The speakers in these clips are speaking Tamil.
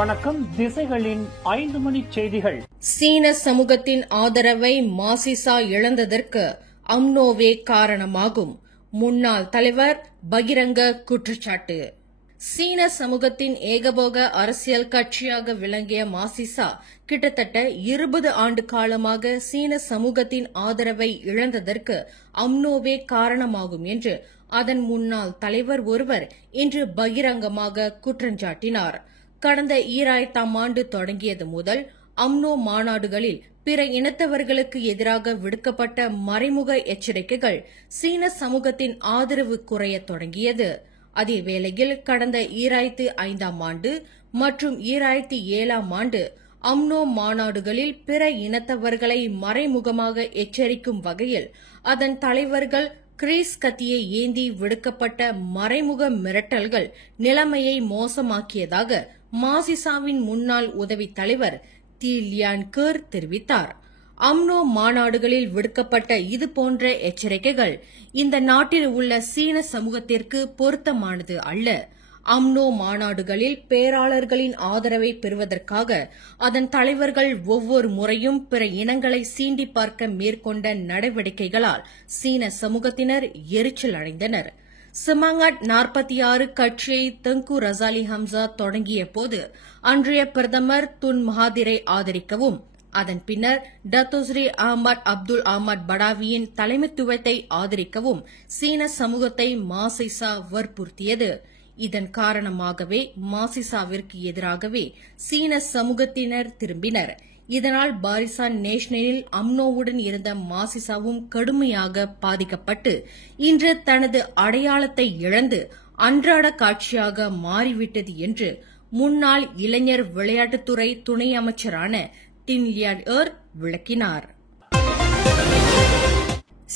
வணக்கம். திசைகளின் 5 மணி செய்திகள். சீன சமூகத்தின் ஆதரவை மாசிசா இழந்ததற்கு அம்னோவே காரணமாகும். முன்னாள் தலைவர் பகிரங்க குற்றச்சாட்டு. சீன சமூகத்தின் ஏகபோக அரசியல் கட்சியாக விளங்கிய மாசிசா கிட்டத்தட்ட 20 ஆண்டு காலமாக சீன சமூகத்தின் ஆதரவை இழந்ததற்கு அம்னோவே காரணமாகும் என்று அதன் முன்னாள் தலைவர் ஒருவர் இன்று பகிரங்கமாக குற்றஞ்சாட்டினார். கடந்த 2000ஆம் ஆண்டு தொடங்கியது முதல் அம்னோ மாநாடுகளில் பிற இனத்தவர்களுக்கு எதிராக விடுக்கப்பட்ட மறைமுக எச்சரிக்கைகள் சீன சமூகத்தின் ஆதரவு குறையத் தொடங்கியது. அதேவேளையில் கடந்த 2005ஆம் ஆண்டு மற்றும் 2007ஆம் ஆண்டு அம்னோ மாநாடுகளில் பிற இனத்தவர்களை மறைமுகமாக எச்சரிக்கும் வகையில் அதன் தலைவர்கள் கிரீஸ் கத்தியை ஏந்தி விடுக்கப்பட்ட மறைமுக மிரட்டல்கள் நிலைமையை மோசமாக்கியதாக மாசிசாவின் முன்னாள் உதவித் தலைவர் தி லியான் கர் தெரிவித்தார். அம்னோ மாநாடுகளில் விடுக்கப்பட்ட இதுபோன்ற எச்சரிக்கைகள் இந்த நாட்டில் உள்ள சீன சமூகத்திற்கு பொருத்தமானது அல்ல. அம்னோ மாநாடுகளில் பேராளர்களின் ஆதரவை பெறுவதற்காக அதன் தலைவர்கள் ஒவ்வொரு முறையும் பிற இனங்களை சீண்டி பார்க்க மேற்கொண்ட நடவடிக்கைகளால் சீன சமூகத்தினர் எரிச்சல் அடைந்தனர். சிமாங்காட் 46 கட்சியை தங்கு ரசாலி ஹம்சா தொடங்கிய போது அன்றைய பிரதமர் துன் மகாதிரை ஆதரிக்கவும் அதன் பின்னர் டத்தோஸ்ரீ அஹமத் அப்துல் அஹமத் படாவியின் தலைமைத்துவத்தை ஆதரிக்கவும் சீன சமூகத்தை மாசிசா வற்புறுத்தியது. இதன் காரணமாகவே மாசிசாவிற்கு எதிராகவே சீன சமூகத்தினர் திரும்பினர். இதனால் பாரிசான் நேஷனலில் அம்னோவுடன் இருந்த மாசிசாவும் கடுமையாக பாதிக்கப்பட்டு இன்று தனது அடையாளத்தை இழந்து அன்றாட காட்சியாக மாறிவிட்டது என்று முன்னாள் இளைஞர் விளையாட்டுத்துறை துணை அமைச்சரான டின் லியான் ஏர் விளக்கினார்.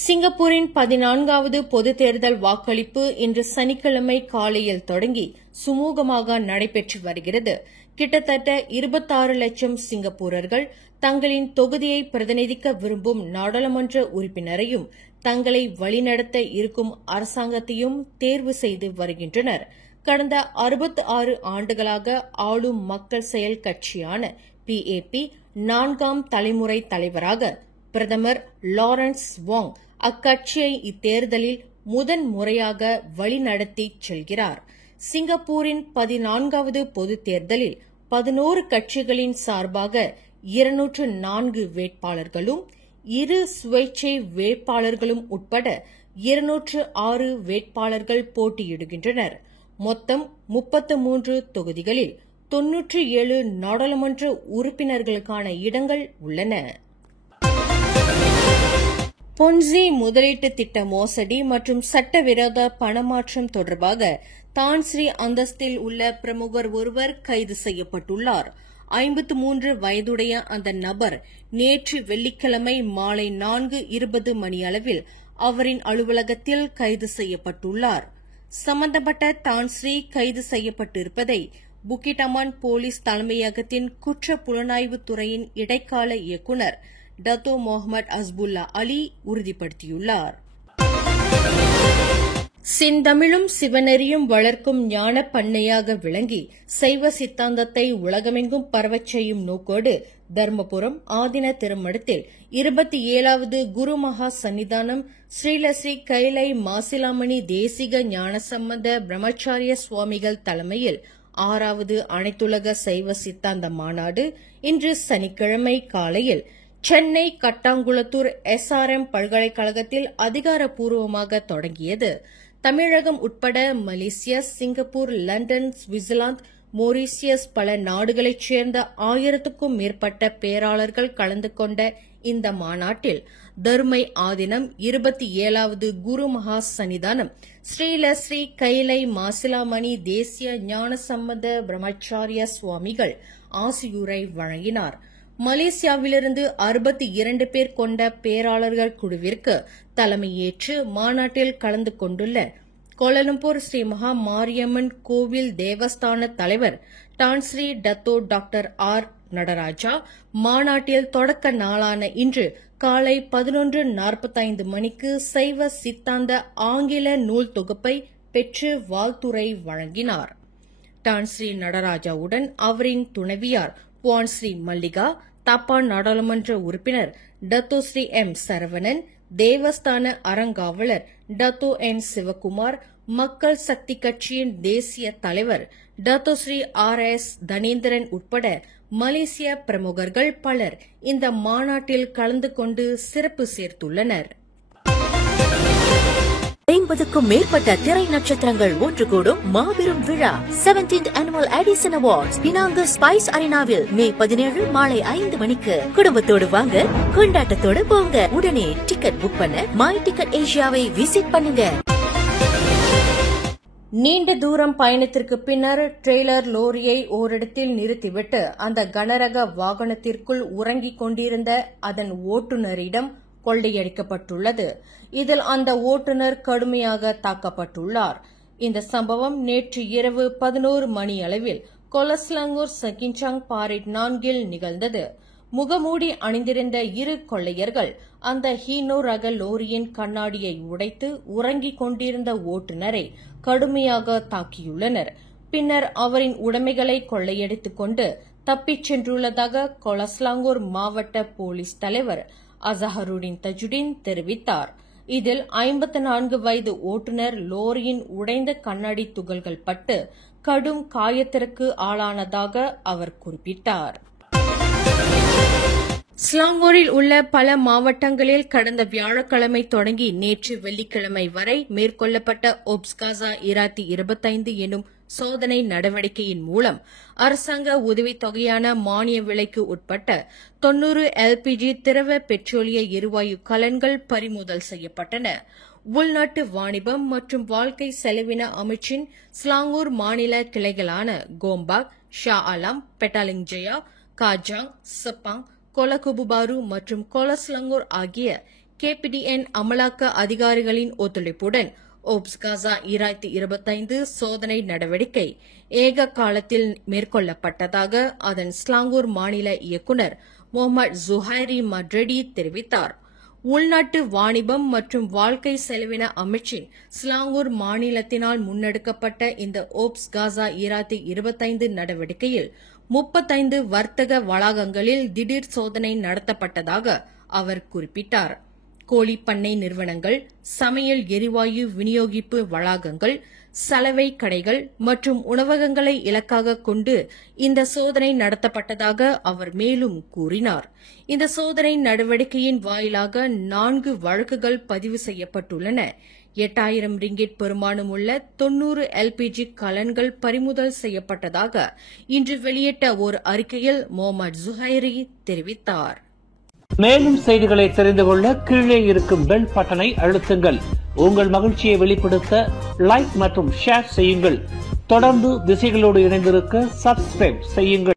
சிங்கப்பூரின் 14வது பொதுத் தேர்தல் வாக்களிப்பு இன்று சனிக்கிழமை காலையில் தொடங்கி சுமூகமாக நடைபெற்று வருகிறது. கிட்டத்தட்ட 26 லட்சம் சிங்கப்பூரர்கள் தங்களின் தொகுதியை பிரதிநிதிக்க விரும்பும் நாடாளுமன்ற உறுப்பினரையும் தங்களை வழிநடத்த இருக்கும் அரசாங்கத்தையும் தேர்வு செய்து வருகின்றனர். கடந்த 66 ஆண்டுகளாக ஆளும் மக்கள் செயல் கட்சியான PAP 4ஆம் தலைமுறை தலைவராக பிரதமர் லாரன்ஸ் வாங் அக்கட்சியை இத்தேர்தலில் முதன் முறையாக வழிநடத்தி செல்கிறார். சிங்கப்பூரின் 14வது பொதுத் தேர்தலில் 11 கட்சிகளின் சார்பாக 204 வேட்பாளர்களும் 2 சுயேட்சை வேட்பாளர்களும் உட்பட 206 வேட்பாளர்கள் போட்டியிடுகின்றனர். மொத்தம் 33 தொகுதிகளில் 97 நாடாளுமன்ற உறுப்பினர்களுக்கான இடங்கள் உள்ளன. பொன்சி முதலீட்டு திட்ட மோசடி மற்றும் சட்டவிரோத பணமாற்றம் தொடர்பாக தான்ஸ்ரீ அந்தஸ்தில் உள்ள பிரமுகர் ஒருவர் கைது செய்யப்பட்டுள்ளார். 53 வயதுடைய அந்த நபர் நேற்று வெள்ளிக்கிழமை மாலை 4:20 மணியளவில் அவரின் அலுவலகத்தில் கைது செய்யப்பட்டுள்ளார். சம்பந்தப்பட்ட தான்ஸ்ரீ கைது செய்யப்பட்டிருப்பதை புக்கிட் அமான் போலீஸ் தலைமையகத்தின் குற்ற புலனாய்வு துறையின் இடைக்கால இயக்குநர் டத்தோ முகமது அஸ்புல்லா அலி உறுதிப்படுத்தியுள்ளார். செந்தமிழும் சிவநெறியும் வளர்க்கும் ஞான பண்ணையாக விளங்கி சைவ சித்தாந்தத்தை உலகமெங்கும் பரவச் செய்யும் நோக்கோடு தர்மபுரம் ஆதின திருமடத்தில் 27வது குருமகா சன்னிதானம் ஸ்ரீலஸ்ரீ கைலை மாசிலாமணி தேசிக ஞானசம்பந்த பிரம்மச்சாரிய சுவாமிகள் தலைமையில் 6வது அனைத்துலக சைவ சித்தாந்த மாநாடு இன்று சனிக்கிழமை காலையில் சென்னை கட்டாங்குளத்தூர் SRM பல்கலைக்கழகத்தில் அதிகாரப்பூர்வமாக தொடங்கியது. தமிழகம் உட்பட Malaysia, Singapore, London, Switzerland, Mauritius பல நாடுகளைச் சேர்ந்த 1000க்கும் மேற்பட்ட பேராளர்கள் கலந்து கொண்ட இந்த மாநாட்டில் தருமை ஆதீனம் 27வது குரு மகா சன்னிதானம் ஸ்ரீலஸ்ரீ கைலை மாசிலாமணி தேசிய ஞானசம்பந்த பிரம்மச்சாரிய சுவாமிகள் ஆசியுரை வழங்கினார். மலேசியாவிலிருந்து 62 பேர் கொண்ட பேராளர்கள் குழுவிற்கு தலைமையேற்று மாநாட்டில் கலந்து கொண்டுள்ள கோலாலம்பூர் ஸ்ரீ மகா மாரியம்மன் கோவில் தேவஸ்தான தலைவர் Tan Sri Dato doctor R Nataraja மாநாட்டில் தொடக்க நாளான இன்று காலை 11:45 மணிக்கு சைவ சித்தாந்த ஆங்கில நூல் தொகுப்பை பெற்று வாழ்த்துரை வழங்கினார். டான் ஸ்ரீ நடராஜாவுடன் அவரின் துணைவியார் புவான் ஸ்ரீ மல்லிகா, தப்பான் நாடாளுமன்ற உறுப்பினர் டத்தோ ஸ்ரீ எம் சரவணன், தேவஸ்தான அறங்காவலர் டத்தோ என் சிவகுமார், மக்கள் சக்தி கட்சியின் தேசிய தலைவர் டத்தோ ஸ்ரீ RS தனேந்திரன் உட்பட மலேசிய பிரமுகர்கள் பலர் இந்த மாநாட்டில் கலந்து கொண்டு சிறப்பு சேர்த்துள்ளனர். 50க்கும் மேற்பட்ட திரை நட்சத்திரங்கள் ஒன்று கூடும் மாபெரும் விழா 17th Annual Edison Awards Penang spice அரினாவில் மே 17 மாலை 5 மணிக்கு. குடும்பத்தோடு வாங்க, கொண்டாட்டத்தோடு போங்க. உடனே டிக்கெட் புக் பண்ண மை டிக்கெட் ஏசியாவை விசிட் பண்ணுங்க. நீண்ட தூரம் பயணத்திற்கு பின்னர் ட்ரெய்லர் லோரியை ஓரிடத்தில் நிறுத்திவிட்டு அந்த கனரக வாகனத்திற்குள் உறங்கிக் கொண்டிருந்த அதன் ஓட்டுநரிடம் கொள்ளையடிக்கப்பட்டுள்ளது. இதில் அந்த ஓட்டுநர் கடுமையாக தாக்கப்பட்டுள்ளார். இந்த சம்பவம் நேற்று இரவு 11 மணி அளவில் கொலஸ்லங்கூர் சகின்சாங் பாரிட் 4 நிகழ்ந்தது. முகமூடி அணிந்திருந்த இரு கொள்ளையர்கள் அந்த ஹீனோ ரக லோரியின் கண்ணாடியை உடைத்து உறங்கிக் கொண்டிருந்த ஓட்டுநரை கடுமையாக தாக்கியுள்ளனர். பின்னர் அவரின் உடைமைகளை கொள்ளையடித்துக் கொண்டு தப்பிச் சென்றுள்ளதாக கொலஸ்லாங்கூர் மாவட்ட போலீஸ் தலைவர் அசஹருடின் தஜுடின் தெரிவித்தார். இதில் 54 வயது ஓட்டுநர் லோரியின் உடைந்த கண்ணாடி துகள்கள் பட்டு கடும் காயத்திற்கு ஆளானதாக அவர் குறிப்பிட்டார். ஸ்லாங்கூரில் உள்ள பல மாவட்டங்களில் கடந்த வியாழக்கிழமை தொடங்கி நேற்று வெள்ளிக்கிழமை வரை மேற்கொள்ளப்பட்ட ஒப்ஸ்காசா 2025 எனும் சோதனை நடவடிக்கையின் மூலம் அரசாங்க உதவித்தொகையான மானிய விலைக்கு உட்பட்ட 90 LPG திரவ பெட்ரோலிய எரிவாயு கலன்கள் பறிமுதல் செய்யப்பட்டன. உள்நாட்டு வாணிபம் மற்றும் வாழ்க்கை செலவின அமைச்சின் ஸ்லாங்கூர் மாநில கிளைகளான கோம்பாக், ஷா ஆலம், பெட்டாலிங் ஜெயா, காஜாங், சப்பாங், கொலகுபுபாரு மற்றும் கொலஸ்லங்கூர் ஆகிய KPDN அமலாக்க அதிகாரிகளின் ஒத்துழைப்புடன் ஒப்ஸ்காசா 2025 சோதனை நடவடிக்கை ஏக காலத்தில் மேற்கொள்ளப்பட்டதாக அதன் ஸ்லாங்கூர் மாநில இயக்குநர் முகமது ஜுஹைரி மட்ரெடி தெரிவித்தார். உள்நாட்டு வாணிபம் மற்றும் வாழ்க்கை செலவின அமைச்சின் ஸ்லாங்கூர் மாநிலத்தினால் முன்னெடுக்கப்பட்ட இந்த ஒப்ஸ்காசா 2025 நடவடிக்கையில் 35 வர்த்தக வளாகங்களில் திடீர் சோதனை நடத்தப்பட்டதாக அவர் குறிப்பிட்டார். கோழிப்பண்ணை நிறுவனங்கள், சமையல் எரிவாயு விநியோகிப்பு வளாகங்கள், சலவை கடைகள் மற்றும் உணவகங்களை இலக்காக கொண்டு இந்த சோதனை நடத்தப்பட்டதாக அவர் மேலும் கூறினார். இந்த சோதனை நடவடிக்கையின் வாயிலாக 4 வழக்குகள் பதிவு செய்யப்பட்டுள்ளன. 8000 ரிங்கிட் பெறுமானமுள்ள 90 LPG கலன்கள் பறிமுதல் செய்யப்பட்டதாக இன்று வெளியிட்ட ஒரு அறிக்கையில் முகமது ஜுஹைரி தெரிவித்தார். மேலும் செய்திகளை தெரிந்து கொள்ள கீழே இருக்கும் பெல் பட்டனை அழுத்துங்கள். உங்கள் மகிழ்ச்சியை வெளிப்படுத்த லைக் மற்றும் ஷேர் செய்யுங்கள். தொடர்ந்து திசைகளோடு இணைந்திருக்க சப்ஸ்கிரைப் செய்யுங்கள்.